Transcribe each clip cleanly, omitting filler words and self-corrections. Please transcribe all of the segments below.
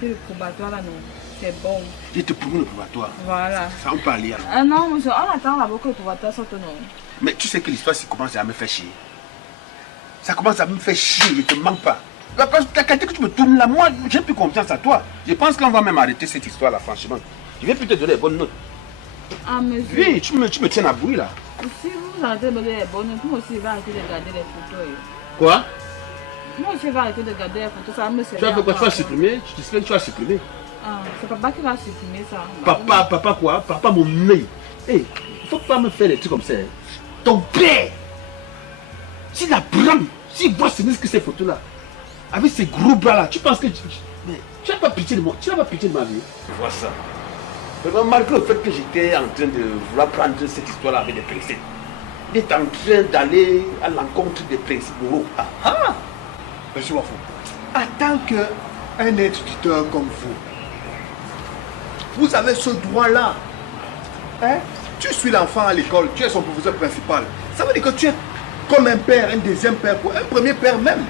arrêter le probatoire là, non. C'est bon. Il te promet le probatoire. Voilà. Ça, on peut aller. Non, monsieur, on attend là-bas que le probatoire sorte, non. Mais tu sais que l'histoire commence à me faire chier. Ça commence à me faire chier, ne te manque pas. La qualité que tu me tournes là, moi, j'ai plus confiance à toi. Je pense qu'on va même arrêter cette histoire là, franchement. Je vais plus te donner les bonnes notes. Ah, monsieur. Oui, tu me tiens à bout là. Si vous arrêtez de me donner les bonnes notes, moi aussi, je vais arrêter de regarder les photos. Quoi? Moi aussi, je vais arrêter de regarder les photos, ça va me servir. Tu vas faire quoi? Tu vas supprimer? Tu te souviens que tu vas supprimer? Ah, c'est papa qui va supprimer ça. Papa quoi? Papa mon nez. Hé, il faut pas me faire des trucs comme ça. Ton père, s'il apprend, s'il voit ce que ces photos là, avec ces gros bras là, tu penses que tu n'as pas pitié de moi, tu n'as pas pitié de ma vie. Je vois ça. Malgré le fait que j'étais en train de vouloir prendre cette histoire là avec des principes, il est en train d'aller à l'encontre des principes moraux. Ah! Monsieur Wafou, en tant qu'un instituteur comme vous avez ce droit-là. Hein? Tu suis l'enfant à l'école, tu es son professeur principal. Ça veut dire que tu es comme un père, un deuxième père, un premier père même.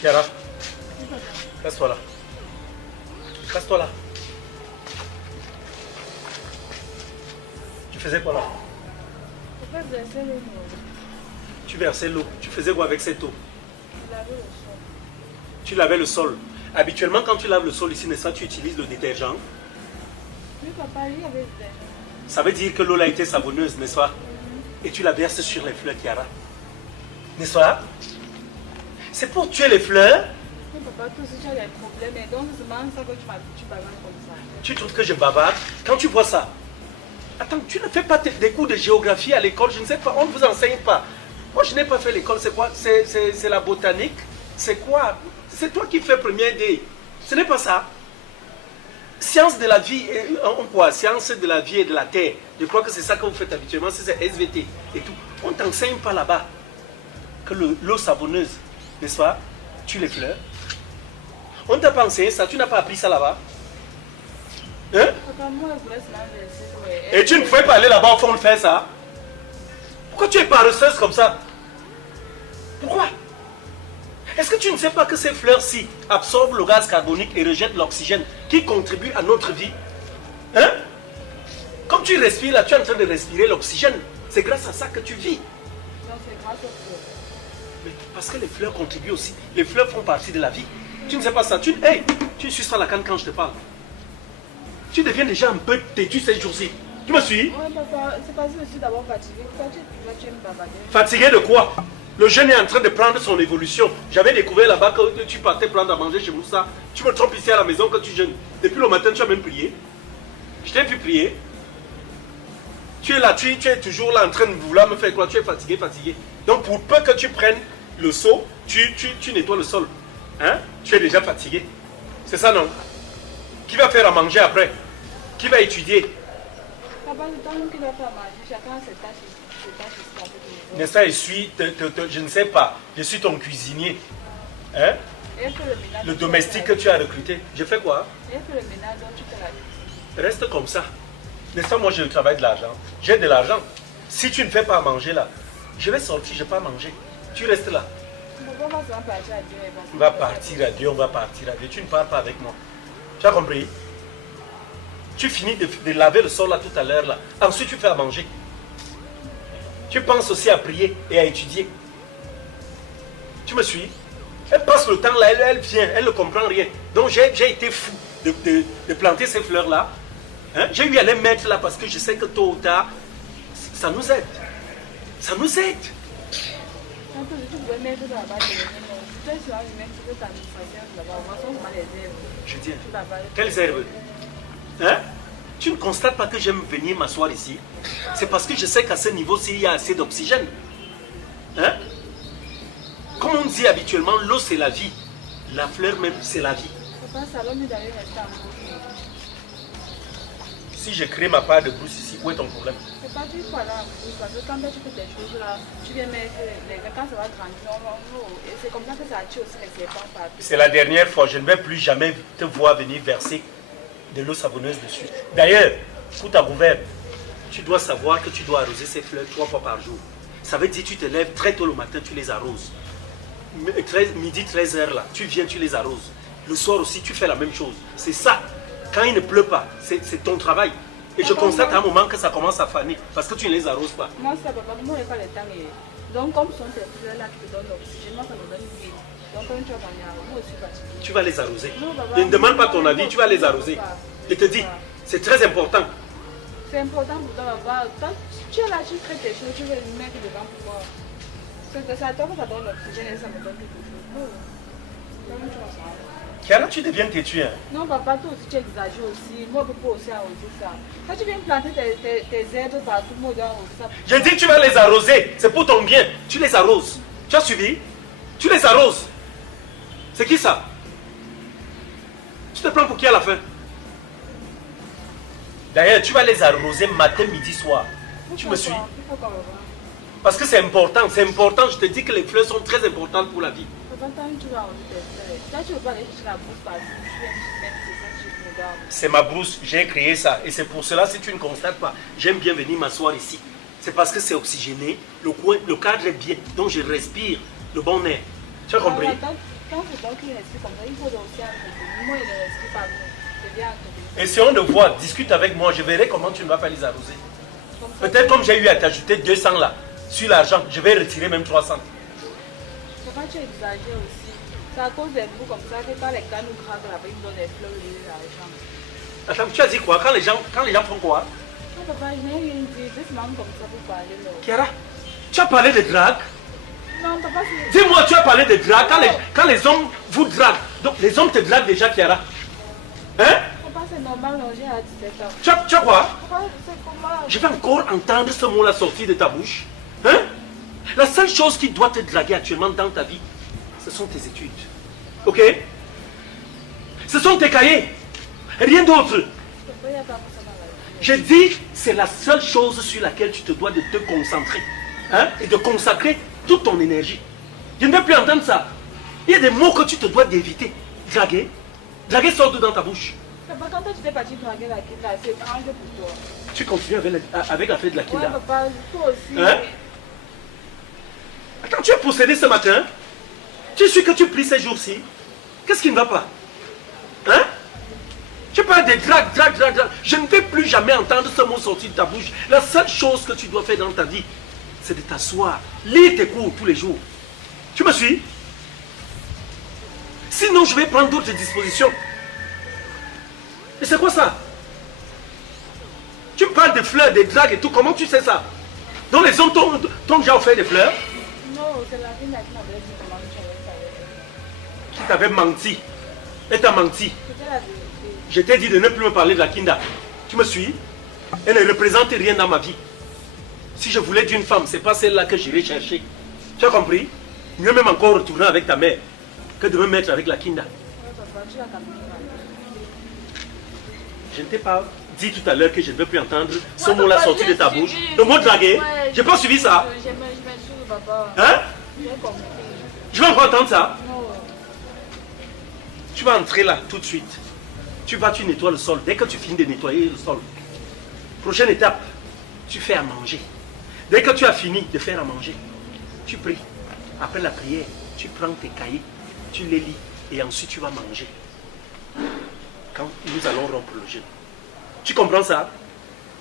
Chiara, casse-toi là. Casse-toi là. Tu faisais quoi là? Tu versais l'eau. Tu faisais quoi avec cette eau? Tu lavais le sol. Habituellement, quand tu laves le sol ici, n'est-ce pas, tu utilises le détergent? Oui, papa, il y avait le détergent. Ça veut dire que l'eau a été savonneuse, n'est-ce pas? Et tu la verses sur les fleurs, Chiara. N'est-ce pas? C'est pour tuer les fleurs. Oui, papa, toi aussi tu as des problèmes. Et donc, c'est marrant ça que tu bavardes comme ça. Tu trouves que je bavarde? Quand tu vois ça, attends, tu ne fais pas des cours de géographie à l'école, je ne sais pas, on ne vous enseigne pas. Moi, je n'ai pas fait l'école, c'est quoi? C'est la botanique? C'est quoi? C'est toi qui fais première D. Ce n'est pas ça. Science de la vie, quoi? Science de la vie et de la terre. Je crois que c'est ça que vous faites habituellement, c'est SVT et tout. On ne t'enseigne pas là-bas que l'eau savonneuse, n'est-ce pas, tue les fleurs. On ne t'a pas enseigné ça, tu n'as pas appris ça là-bas. Hein? Papa, moi, je voulais se laver. Et tu ne pouvais pas aller là-bas au fond faire ça? Pourquoi tu es paresseuse comme ça? Pourquoi? Est-ce que tu ne sais pas que ces fleurs-ci absorbent le gaz carbonique et rejettent l'oxygène qui contribue à notre vie? Hein? Comme tu respires là, tu es en train de respirer l'oxygène. C'est grâce à ça que tu vis. Non, c'est grâce aux fleurs. Mais parce que les fleurs contribuent aussi. Les fleurs font partie de la vie. Tu ne sais pas ça. Tu suceras la canne quand je te parle. Tu deviens déjà un peu têtu ces jours-ci. Tu me suis? Oui, papa, c'est parce que je suis d'abord fatiguée. Pourquoi tu me bavarder? Fatigué de quoi? Le jeune est en train de prendre son évolution. J'avais découvert là-bas que tu partais prendre à manger chez Moussa. Tu me trompes ici à la maison quand tu jeûnes. Depuis le matin, tu as même prié. Je t'ai vu prier. Tu es là, tu es toujours là en train de vouloir me faire quoi? Tu es fatigué. Donc pour peu que tu prennes le seau, tu nettoies le sol. Hein? Tu es déjà fatigué. C'est ça, non? Qui va faire à manger après? Qui va étudier? Papa, c'est toi qui dois faire à manger. Chacun ses tâches ici. N'est-ce pas, je ne sais pas. Je suis ton cuisinier. Hein? Le domestique que tu as recruté. Je fais quoi? Et que le ménage, donc tu fais la cuisine. Reste comme ça. N'est-ce pas, moi je travaille de l'argent. J'ai de l'argent. Si tu ne fais pas à manger là, je vais sortir, je ne vais pas manger. Tu restes là. On va partir à Dieu. On va partir à Dieu, on va partir à Dieu. Tu ne pars pas avec moi. Tu as compris? Tu finis de laver le sol là tout à l'heure là. Ensuite tu fais à manger. Tu penses aussi à prier et à étudier. Tu me suis? Elle passe le temps là, elle vient, elle ne comprend rien. Donc j'ai été fou de planter ces fleurs là. Hein? J'ai eu à les mettre là parce que je sais que tôt ou tard, ça nous aide. Ça nous aide. Je dis, quelles herbes? Hein? Tu ne constates pas que j'aime venir m'asseoir ici? C'est parce que je sais qu'à ce niveau-ci, il y a assez d'oxygène. Hein? Comme on dit habituellement, l'eau c'est la vie. La fleur même, c'est la vie. Papa, ça va mieux d'aller rester en brousse. Si je crée ma part de brousse ici, où est ton problème? C'est pas du tout aller en brousse, parce que quand tu fais des choses là, tu viens mettre les gars, quand ça va grandir, et c'est comme ça que ça attire aussi les serpents partout. C'est la dernière fois, je ne vais plus jamais te voir venir verser de l'eau savonneuse dessus. D'ailleurs, pour ta gouverne, tu dois savoir que tu dois arroser ces fleurs 3 fois par jour. Ça veut dire que tu te lèves très tôt le matin, tu les arroses. Midi 13h là, tu viens, tu les arroses. Le soir aussi, tu fais la même chose. C'est ça. Quand il ne pleut pas, c'est ton travail. Et je constate à un moment que ça commence à faner parce que tu ne les arroses pas. Moi, ça, papa, moi, je n'ai pas le temps. Donc, comme ce sont ces fleurs là qui te donnent l'oxygène, moi, ça me donne vie. Donc, quand tu vas venir, moi aussi, fatiguée. Tu vas les arroser. Non, papa, Ne demande pas ton avis, tu vas les arroser. Je te dis, c'est très important. C'est important pour toi, papa. Quand tu es là, tu crées tes choses, tu veux les mettre devant pour moi. C'est à toi que ça donne l'oxygène et ça me donne quelque chose. Non. Comment tu vas savoir? Chiara, tu deviens têtu, hein? Non, papa, toi aussi, tu exagères aussi. Moi, je peux aussi arroser ça. Quand tu viens planter tes herbes partout, moi, je dois arroser ça. J'ai dit que tu vas les arroser. C'est pour ton bien. Tu les arroses. Tu as suivi? Tu les arroses. C'est qui ça? Tu te prends pour qui à la fin? D'ailleurs, tu vas les arroser matin, midi, soir. Tu me suis? Parce que c'est important, je te dis que les fleurs sont très importantes pour la vie. C'est ma brousse, j'ai créé ça. Et c'est pour cela, si tu ne constates pas, j'aime bien venir m'asseoir ici. C'est parce que c'est oxygéné, le cadre est bien, donc je respire le bon air. Tu as compris? Quand c'est toi qui respire comme ça, il faut aussi un moi, il ne respire pas. C'est bien. Essayons de voir, discute avec moi, je verrai comment tu ne vas pas les arroser. Peut-être comme j'ai eu à t'ajouter 200 là. Sur l'argent, je vais retirer même 300. Pourquoi tu exagères aussi? C'est à cause des bouts comme ça que quand les gars nous craquent là-bas, ils nous donnent des fleurs et de l'argent. Attends, tu as dit quoi? Quand les gens font quoi? Non, papa, je n'ai rien dit. Juste même comme ça pour parler là. Chiara, tu as parlé de drague? Non, papa, c'est... Dis-moi, tu as parlé de drague quand les hommes vous draguent. Donc les hommes te draguent déjà, Chiara. Hein? Papa, c'est normal, non, j'ai à 17 ans. Tu as quoi? Papa, c'est comment? Je vais encore entendre ce mot-là sortir de ta bouche. Hein? La seule chose qui doit te draguer actuellement dans ta vie, ce sont tes études. Ok? Ce sont tes cahiers. Rien d'autre. Je dis, c'est la seule chose sur laquelle tu te dois de te concentrer. Hein? Et de consacrer toute ton énergie. Je ne veux plus entendre ça. Il y a des mots que tu te dois d'éviter. Draguer. Draguer sort de dans ta bouche. Papa, quand tu t'es parti draguer la Kinda, c'est étrange pour toi. Tu continues avec l'affaire de la Kinda. Ouais, papa, toi aussi. Hein? Attends, tu es possédé ce matin? Tu es sûr que tu pries ces jours-ci? Qu'est-ce qui ne va pas? Hein? Tu parles de drague. Je ne vais plus jamais entendre ce mot sortir de ta bouche. La seule chose que tu dois faire dans ta vie, c'est de t'asseoir, lire tes cours tous les jours. Tu me suis? Sinon, je vais prendre d'autres dispositions. Et c'est quoi ça? Tu parles de fleurs, de dragues et tout. Comment tu sais ça? Donc les hommes t'ont déjà offert des fleurs? Non, c'est la Kinda qui m'avait dit comment tu avais ça. Qui t'avait menti? Elle t'a menti. C'était la vérité. Je t'ai dit de ne plus me parler de la Kinda. Tu me suis? Elle ne représente rien dans ma vie. Si je voulais d'une femme, ce n'est pas celle-là que j'irai chercher. Tu as compris? Mieux même encore retourner avec ta mère que de me mettre avec la Kinda. Ouais, papa, tu as quand même parlé. Je ne t'ai pas dit tout à l'heure que je ne veux plus entendre ce Ouais, mot-là papa, sorti de j'ai ta suivi. bouche. Le mot draguer. Ouais, J'ai pas suivi ça. Je m'excuse, papa. Hein? J'ai compris. Je vais encore entendre ça. Non. Tu vas entrer là tout de suite. Tu nettoies le sol. Dès que tu finis de nettoyer le sol, prochaine étape, tu fais à manger. Dès que tu as fini de faire à manger, tu pries. Après la prière, tu prends tes cahiers, tu les lis et ensuite tu vas manger. Quand nous allons rompre le jeûne. Tu comprends ça?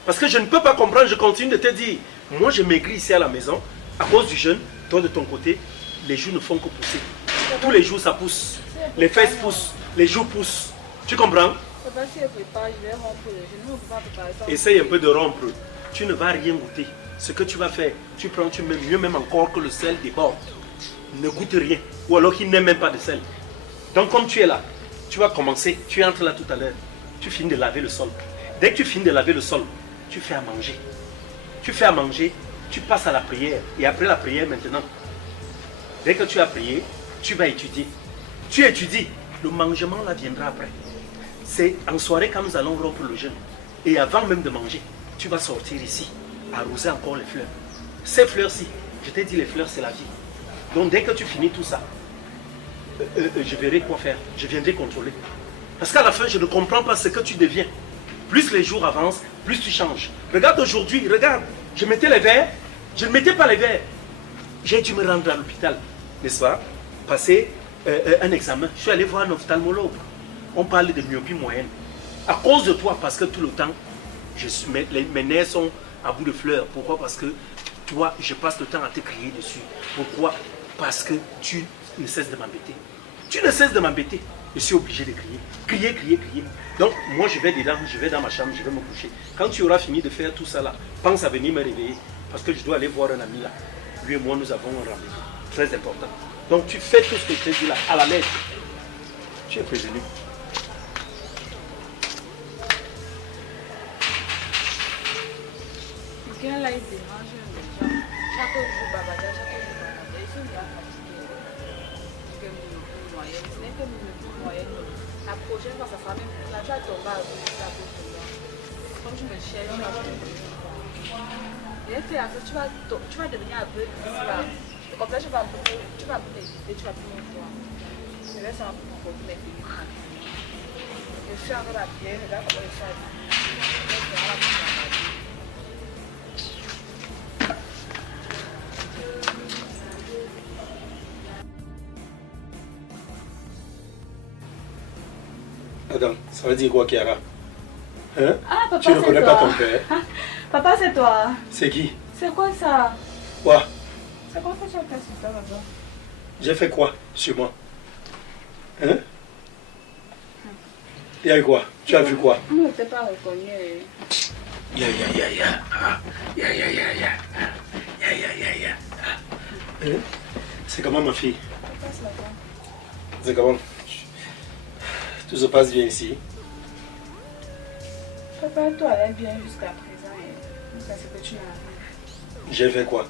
Parce que je ne peux pas comprendre, je continue de te dire. Moi je maigris ici à la maison à cause du jeûne. Toi de ton côté, les joues ne font que pousser. Tous les jours ça pousse. Les fesses poussent, les joues poussent. Tu comprends? Papa, si elle prépare, je vais rompre le jeûne. Non, papa, préparer ça. Essaye un peu de rompre. Tu ne vas rien goûter. Ce que tu vas faire, tu prends, tu mets mieux même encore que le sel déborde. Ne goûte rien. Ou alors qu'il n'aime même pas de sel. Donc comme tu es là, tu vas commencer. Tu entres là tout à l'heure. Tu finis de laver le sol. Dès que tu finis de laver le sol, tu fais à manger. Tu fais à manger, tu passes à la prière. Et après la prière maintenant, dès que tu as prié, tu vas étudier. Tu étudies. Le mangement là viendra après. C'est en soirée quand nous allons rompre le jeûne. Et avant même de manger, tu vas sortir ici, arroser encore les fleurs. Ces fleurs-ci, je t'ai dit les fleurs c'est la vie. Donc dès que tu finis tout ça, je verrai quoi faire. Je viendrai contrôler. Parce qu'à la fin, je ne comprends pas ce que tu deviens. Plus les jours avancent, plus tu changes. Regarde aujourd'hui, regarde. Je mettais les verres, je ne mettais pas les verres. J'ai dû me rendre à l'hôpital, n'est-ce pas? Passer un examen. Je suis allé voir un ophtalmologue. On parle de myopie moyenne. À cause de toi, parce que tout le temps, mes nerfs sont à bout de fleurs. Pourquoi? Parce que toi, je passe le temps à te crier dessus. Pourquoi? Parce que tu ne cesses de m'embêter. Tu ne cesses de m'embêter. Je suis obligé de crier. Crier, crier, crier. Donc, moi, je vais dedans, je vais dans ma chambre, je vais me coucher. Quand tu auras fini de faire tout ça là, pense à venir me réveiller. Parce que je dois aller voir un ami là. Lui et moi, nous avons un rendez-vous. Très important. Donc, tu fais tout ce que je t'ai dit là, à la lettre. Tu es prévenu. Quelqu'un là, il dérange les gens. Chaque jour, babada, chaque jour, babada. Ils sont bien fatigués. Que nous moyenne. Ce n'est que nous moyenne. La prochaine fois, ça sera même. Là, tu vas tomber à vous, ça va tomber. Comme je me cherche, tu vas tomber. Et tu vas devenir un peu là. Comme ça, tu vas éviter, tu vas plus me voir. Je vais s'en pour les filles. Je suis encore la pierre, regarde comment il s'habille. Attends, ça veut dire quoi, Kiara? Hein? Ah, papa, tu ne connais pas ton père? Papa, c'est toi. C'est qui? C'est quoi ça? Quoi? C'est quoi que tu as fait sur ça là-bas? J'ai fait quoi sur moi? Hein? Il y a eu quoi? Tu as vu quoi? Je ne t'ai pas reconnu. Ya. Hein? C'est comment ma fille? Papa, c'est là-bas. C'est comment? Tout se passe bien ici? Papa, toi, elle est bien jusqu'à présent. C'est ce que tu m'as dit. J'ai fait quoi?